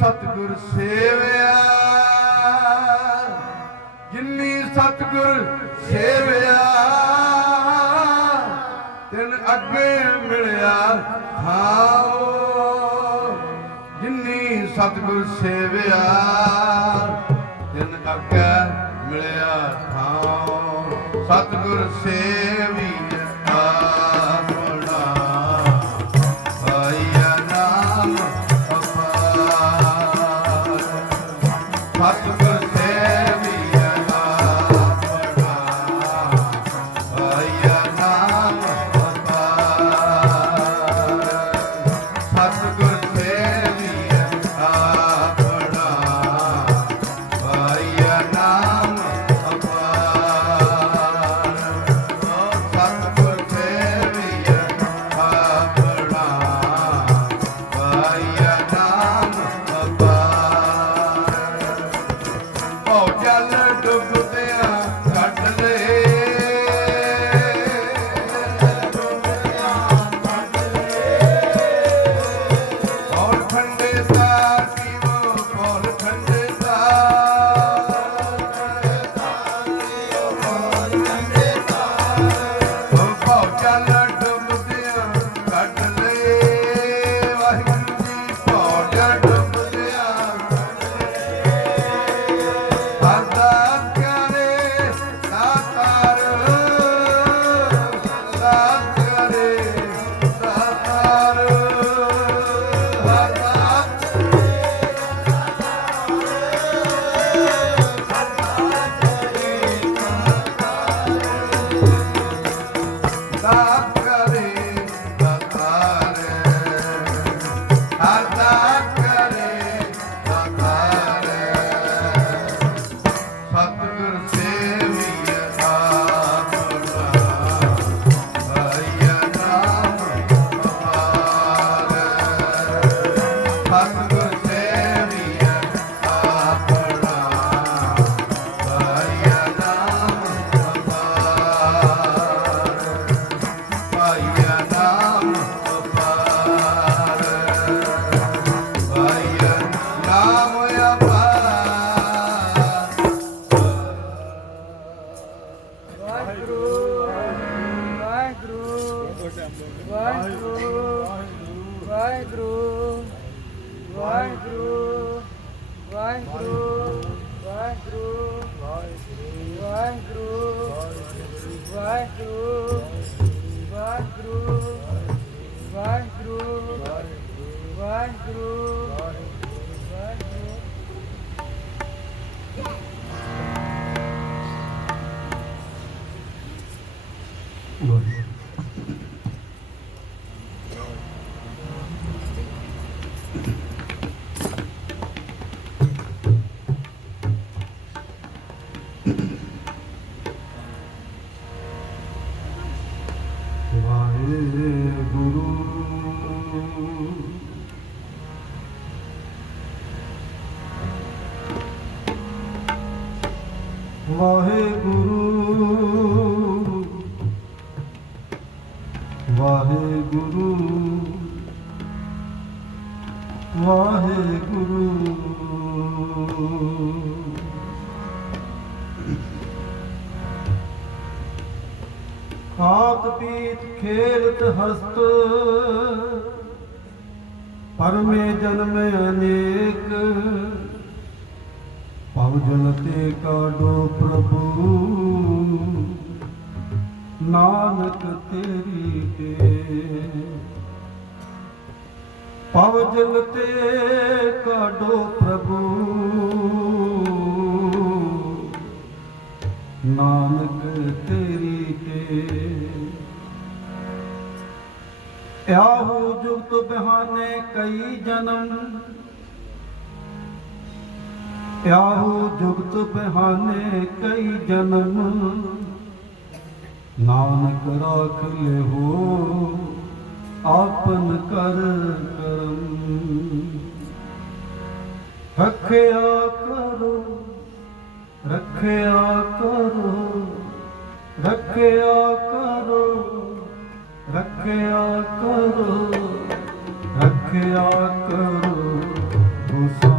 ਸਤਗੁਰ ਸੇਵਿਆ। ਜਿੰਨੀ ਸਤਗੁਰ ਸੇਵਿਆ, ਤਿੰਨ ਅੱਗੇ ਮਿਲਿਆ ਹਾਓ। ਜਿੰਨੀ ਸਤਗੁਰ ਸੇਵਿਆ, ਤਿੰਨ ਅੱਗੇ ਮਿਲਿਆ ਹਾਓ। ਸਤਗੁਰ ਸੇ ਵਾਹਿਗੁਰੂ। ਤੁਹਾਡੋ ਪ੍ਰਭੂ। ਨਾਨਕ ਤੇਰੀ ਤੇ। ਆਹੋ ਜੁਗਤ ਬਹਾਨੇ ਕਈ ਜਨਮ। ਆਹੋ ਜੁਗਤ ਬਹਾਨੇ ਕਈ ਜਨਮ। ਨਾਨਕ ਰਾਖ ਲਿਓ, ਆਪਨ ਕਰ ਕਰਮ। ਰੱਖਿਆ ਕਰੋ ਰੱਖਿਆ ਕਰੋ ਰੱਖਿਆ ਕਰੋ ਰੱਖਿਆ ਕਰੋ ਰੱਖਿਆ ਕਰੋ ਉਸ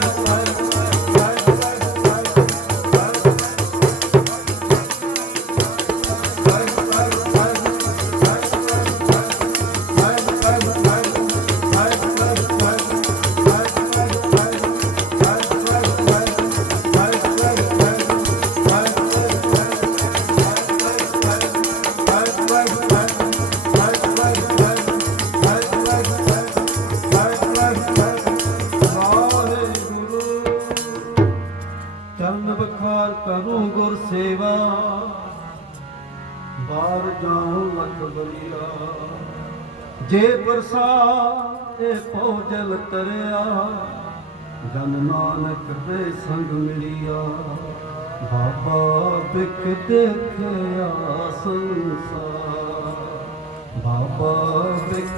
Baba.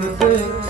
Thank you.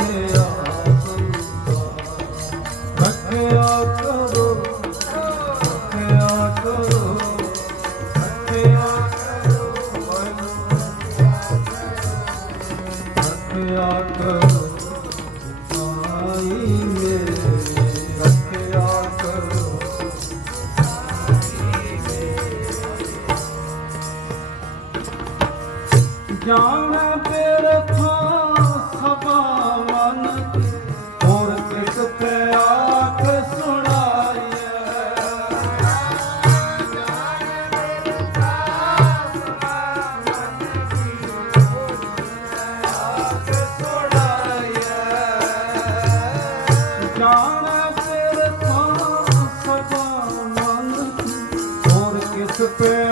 ਜਾਣੇ ਫਿਰ